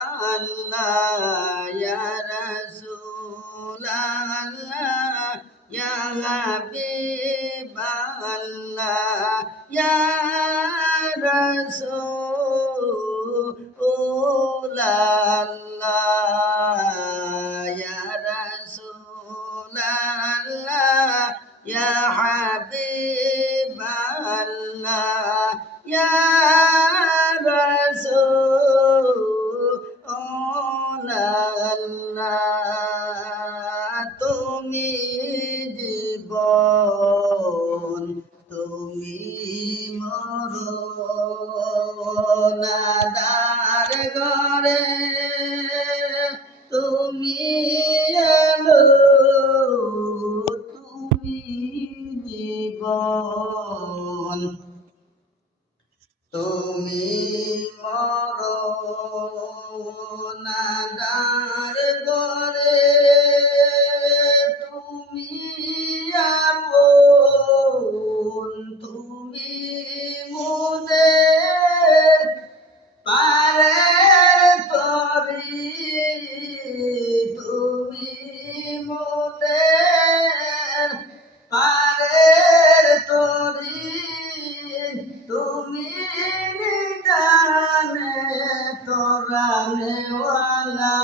Allah ya Rasulallah ya Habib Allah ya Rasulallah ya Rasulallah ya Habib Allah ya তুমি জীবন তুমি মরণ আধার ঘরে তুমি এলো তুমি জীবন তুমি মরণ আধার ঘরে তুমি আপন তুমি মোদের পারের তরি তুমি মোদের পারের তরি তুমি নিদানে তোরানেওয়ালা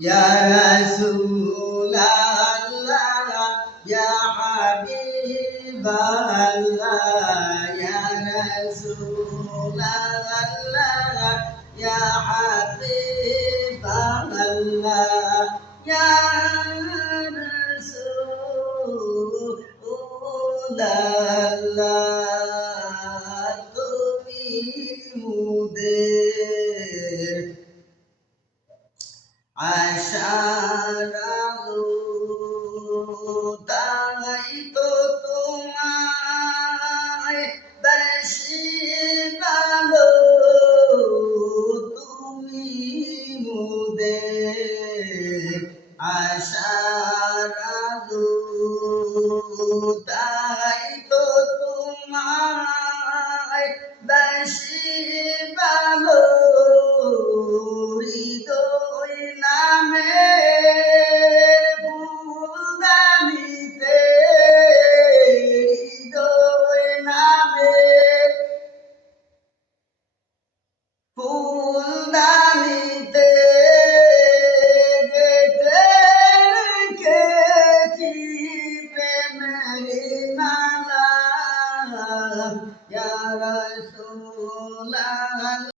Ya Rasulallah Ya Habiballah Ya Rasulallah Ya Habiballah Ya Rasulallah তুমি মুদের আশা